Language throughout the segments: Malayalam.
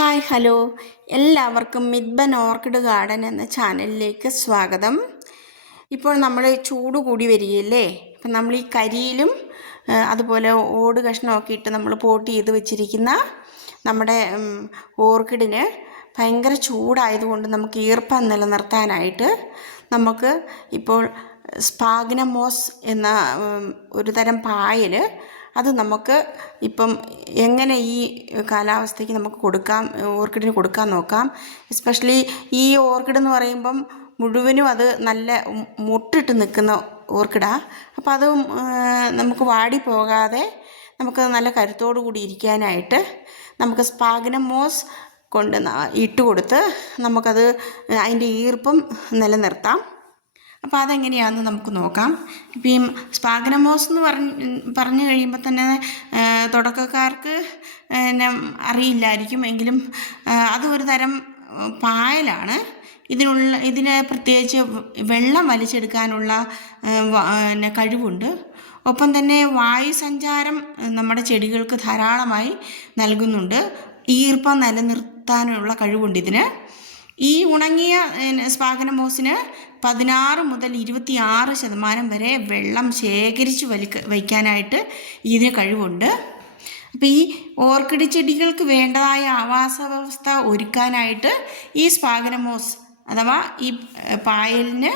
Hi hello. എല്ലാവർക്കും മിഡ്ബൻ ഓർക്കിഡ് ഗാർഡൻ എന്ന ചാനലിലേക്ക് സ്വാഗതം. ഇപ്പോൾ നമ്മൾ ചൂട് കൂടി വരികയല്ലേ? അപ്പം നമ്മൾ ഈ കരിയിലും അതുപോലെ ഓട് കഷ്ണമൊക്കെ ഇട്ട് നമ്മൾ പോട്ട് ചെയ്ത് വെച്ചിരിക്കുന്ന നമ്മുടെ ഓർക്കിഡിന് ഭയങ്കര ചൂടായതുകൊണ്ട് നമുക്ക് ഈർപ്പം നിലനിർത്താനായിട്ട് നമുക്ക് ഇപ്പോൾ സ്പാഗ്നമോസ് എന്ന ഒരു തരം പായൽ അത് നമുക്ക് ഇപ്പം എങ്ങനെ ഈ കാലാവസ്ഥയ്ക്ക് നമുക്ക് കൊടുക്കാം ഓർക്കിഡിന് കൊടുക്കാൻ നോക്കാം. എസ്പെഷ്യലി ഈ ഓർക്കിഡ് എന്ന് പറയുമ്പം മുഴുവനും അത് നല്ല മുട്ടിട്ട് നിൽക്കുന്ന ഓർക്കിഡാണ് അപ്പോൾ അത് നമുക്ക് വാടി പോകാതെ നമുക്ക് നല്ല കരുത്തോടു കൂടി ഇരിക്കാനായിട്ട് നമുക്ക് സ്പാഗ്നമോസ് കൊണ്ട് ഇട്ട് കൊടുത്ത് നമുക്കത് അതിന്റെ ഈർപ്പം നിലനിർത്താം. അപ്പോൾ അതെങ്ങനെയാണെന്ന് നമുക്ക് നോക്കാം. ഇപ്പം ഈ സ്പാഗ്നമോസ് എന്ന് പറഞ്ഞ് പറഞ്ഞു കഴിയുമ്പോൾ തന്നെ തുടക്കക്കാർക്ക് പിന്നെ അറിയില്ലായിരിക്കും. എങ്കിലും അത് ഒരു തരം പായലാണ്. ഇതിനുള്ള ഇതിന് പ്രത്യേകിച്ച് വെള്ളം വലിച്ചെടുക്കാനുള്ള പിന്നെ കഴിവുണ്ട്. ഒപ്പം തന്നെ വായു സഞ്ചാരം നമ്മുടെ ചെടികൾക്ക് ധാരാളമായി നൽകുന്നുണ്ട്. ഈർപ്പം നിലനിർത്താനുള്ള കഴിവുണ്ട് ഇതിന്. ഈ ഉണങ്ങിയ സ്പാഗനം സ്പാഗനമോസിന് പതിനാറ് മുതൽ ഇരുപത്തി ആറ് ശതമാനം വരെ വെള്ളം ശേഖരിച്ച് വലിക്ക വയ്ക്കാനായിട്ട് ഇതിന് കഴിവുണ്ട്. അപ്പോൾ ഈ ഓർക്കിഡ് ചെടികൾക്ക് വേണ്ടതായ ആവാസ വ്യവസ്ഥ ഒരുക്കാനായിട്ട് ഈ സ്പാഗനമോസ് അഥവാ ഈ പായലിന്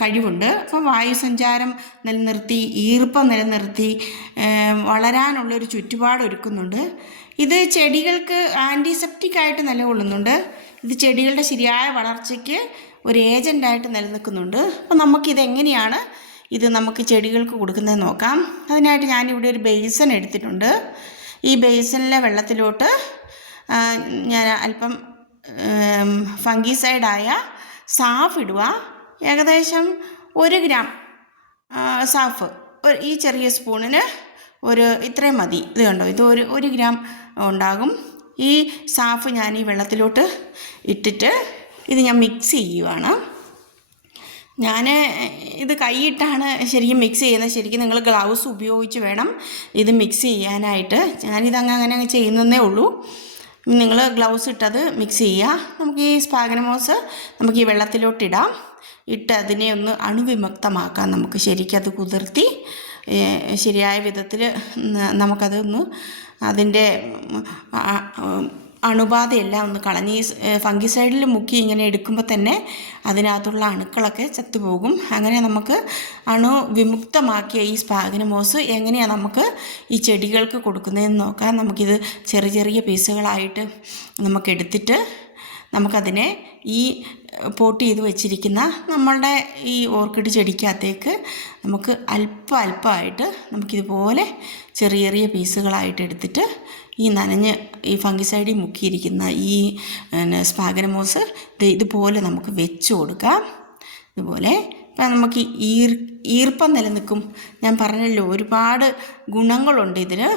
കഴിവുണ്ട്. അപ്പം വായുസഞ്ചാരം നിലനിർത്തി ഈർപ്പം നിലനിർത്തി വളരാനുള്ളൊരു ചുറ്റുപാട് ഒരുക്കുന്നുണ്ട് ഇത് ചെടികൾക്ക് ആന്റിസെപ്റ്റിക് ആയിട്ട് നിലകൊള്ളുന്നുണ്ട്. ഇത് ചെടികളുടെ ശരിയായ വളർച്ചയ്ക്ക് ഒരു ഏജന്റായിട്ട് നിലനിൽക്കുന്നുണ്ട്. അപ്പോൾ നമുക്കിത് എങ്ങനെയാണ് ഇത് നമുക്ക് ചെടികൾക്ക് കൊടുക്കുന്നത് നോക്കാം. അതിനായിട്ട് ഞാനിവിടെ ഒരു ബേസൻ എടുത്തിട്ടുണ്ട്. ഈ ബേസനിലെ വെള്ളത്തിലോട്ട് ഞാൻ അല്പം ഫംഗിസൈഡായ സാഫ് ഇടുക. ഏകദേശം ഒരു ഗ്രാം സാഫ്. ഈ ചെറിയ സ്പൂണിന് ഒരു ഇത്രയും മതി. ഇത് കണ്ടോ? ഇത് ഒരു ഒരു ഗ്രാം ഉണ്ടാകും. ഈ സാഫ് ഞാൻ ഈ വെള്ളത്തിലോട്ട് ഇട്ടിട്ട് ഇത് ഞാൻ മിക്സ് ചെയ്യുവാണ്. ഞാൻ ഇത് കൈയിട്ടാണ് ശരിക്കും മിക്സ് ചെയ്യുന്നത്. ശരിക്കും നിങ്ങൾ ഗ്ലൗസ് ഉപയോഗിച്ച് വേണം ഇത് മിക്സ് ചെയ്യാനായിട്ട്. ഞാനിത് അങ്ങ് അങ്ങനെ അങ്ങ് ചെയ്യുന്നതേ ഉള്ളൂ. നിങ്ങൾ ഗ്ലൗസ് ഇട്ടത് മിക്സ് ചെയ്യുക. നമുക്ക് ഈ സ്പാഗനമോസ് നമുക്ക് ഈ വെള്ളത്തിലോട്ടിടാം ഇട്ട് അതിനെ ഒന്ന് അണുവിമുക്തമാക്കാം. നമുക്ക് ശരിക്കും അത് കുതിർത്തി ശരിയായ വിധത്തിൽ നമുക്കതൊന്ന് അതിന്റെ അണുബാധയെല്ലാം ഒന്ന് കളഞ്ഞ് ഈ ഫംഗിസൈഡിൽ മുക്കി ഇങ്ങനെ എടുക്കുമ്പോൾ തന്നെ അതിനകത്തുള്ള അണുക്കളൊക്കെ ചത്തുപോകും. അങ്ങനെ നമുക്ക് അണു വിമുക്തമാക്കിയ ഈ സ്പാഗനമോസ് എങ്ങനെയാണ് നമുക്ക് ഈ ചെടികൾക്ക് കൊടുക്കുന്നതെന്ന് നോക്കാം. നമുക്കിത് ചെറിയ ചെറിയ പീസുകളായിട്ട് നമുക്ക് എടുത്തിട്ട് നമുക്കതിനെ ഈ പോട്ട് ചെയ്ത് വെച്ചിരിക്കുന്ന നമ്മളുടെ ഈ ഓർക്കിഡ് ചെടിക്കകത്തേക്ക് നമുക്ക് അല്പം അല്പമായിട്ട് നമുക്കിതുപോലെ ചെറിയ ചെറിയ പീസുകളായിട്ട് എടുത്തിട്ട് ഈ നനഞ്ഞ് ഈ ഫംഗിസൈഡിൽ മുക്കിയിരിക്കുന്ന ഈ സ്പാഗനമോസ് ഇതുപോലെ നമുക്ക് വെച്ച് കൊടുക്കാം. ഇതുപോലെ നമുക്ക് ഈർ ഈർപ്പം നിലനിൽക്കും. ഞാൻ പറഞ്ഞല്ലോ ഒരുപാട് ഗുണങ്ങളുണ്ട് ഇതിന്.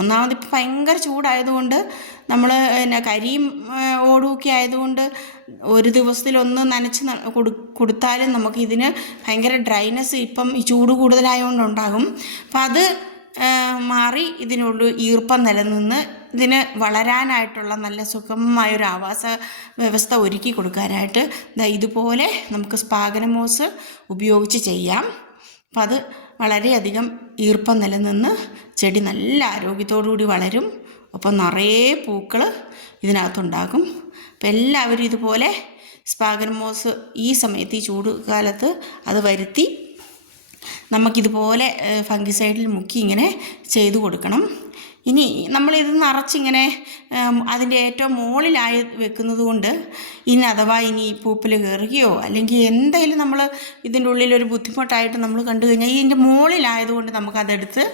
ഒന്നാമത് ഇപ്പം ഭയങ്കര ചൂടായതുകൊണ്ട് നമ്മൾ പിന്നെ കരിയും ഓടുമൊക്കെ ആയതുകൊണ്ട് ഒരു ദിവസത്തിലൊന്ന് നനച്ച് കൊടു കൊടുത്താലും നമുക്ക് ഇതിന് ഭയങ്കര ഡ്രൈനെസ് ഇപ്പം ഈ ചൂട് കൂടുതലായതുകൊണ്ടുണ്ടാകും അപ്പം അത് മാറി ഇതിനുള്ള ഈർപ്പം നിലനിന്ന് ഇതിന് വളരാനായിട്ടുള്ള നല്ല സുഗമമായൊരു ആവാസ വ്യവസ്ഥ ഒരുക്കി കൊടുക്കാനായിട്ട് ഇതുപോലെ നമുക്ക് സ്പാഗനമോസ് ഉപയോഗിച്ച് ചെയ്യാം. അപ്പം അത് വളരെയധികം ഈർപ്പം നിലനിന്ന് ചെടി നല്ല ആരോഗ്യത്തോടു കൂടി വളരും. അപ്പം നിറയെ പൂക്കൾ ഇതിനകത്തുണ്ടാകും. അപ്പം എല്ലാവരും ഇതുപോലെ സ്പാഗനമോസ് ഈ സമയത്ത് ഈ ചൂടുകാലത്ത് അത് വരുത്തി നമുക്കിതുപോലെ ഫംഗിസൈഡിൽ മുക്കി ഇങ്ങനെ ചെയ്തു കൊടുക്കണം. ഇനി നമ്മളിത് നിറച്ചിങ്ങനെ അതിന്റെ ഏറ്റവും മുകളിലായി വെക്കുന്നത് കൊണ്ട് ഇനി അഥവാ ഇനി പൂപ്പിൽ കയറുകയോ അല്ലെങ്കിൽ എന്തെങ്കിലും നമ്മൾ ഇതിന്റെ ഉള്ളിലൊരു ബുദ്ധിമുട്ടായിട്ട് നമ്മൾ കണ്ടു കഴിഞ്ഞാൽ ഇതിന്റെ മുകളിലായതുകൊണ്ട് നമുക്കതെടുത്ത്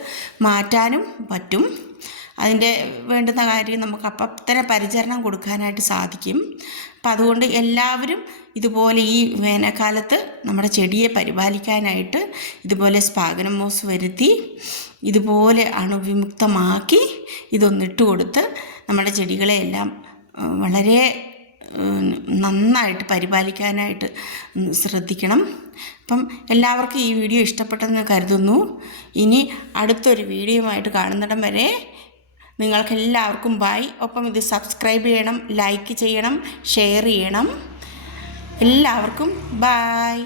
മാറ്റാനും പറ്റും. അതിന്റെ വേണ്ടുന്ന കാര്യം നമുക്ക് അപ്പം പരിചരണം കൊടുക്കാനായിട്ട് സാധിക്കും. അപ്പം അതുകൊണ്ട് എല്ലാവരും ഇതുപോലെ ഈ വേനൽക്കാലത്ത് നമ്മുടെ ചെടിയെ പരിപാലിക്കാനായിട്ട് ഇതുപോലെ സ്പാഗനം മോസ് വരുത്തി ഇതുപോലെ അണുവിമുക്തമാക്കി ഇതൊന്നിട്ട് കൊടുത്ത് നമ്മുടെ ചെടികളെ എല്ലാം വളരെ നന്നായിട്ട് പരിപാലിക്കാനായിട്ട് ശ്രദ്ധിക്കണം. അപ്പം എല്ലാവർക്കും ഈ വീഡിയോ ഇഷ്ടപ്പെട്ടെന്ന് കരുതുന്നു. ഇനി അടുത്തൊരു വീഡിയോ ആയിട്ട് കാണുന്നിടം വരെ നിങ്ങൾക്ക് എല്ലാവർക്കും ബൈ ഒപ്പം ഇത് സബ്സ്ക്രൈബ് ചെയ്യണം ലൈക്ക് ചെയ്യണം ഷെയർ ചെയ്യണം. എല്ലാവർക്കും ബൈ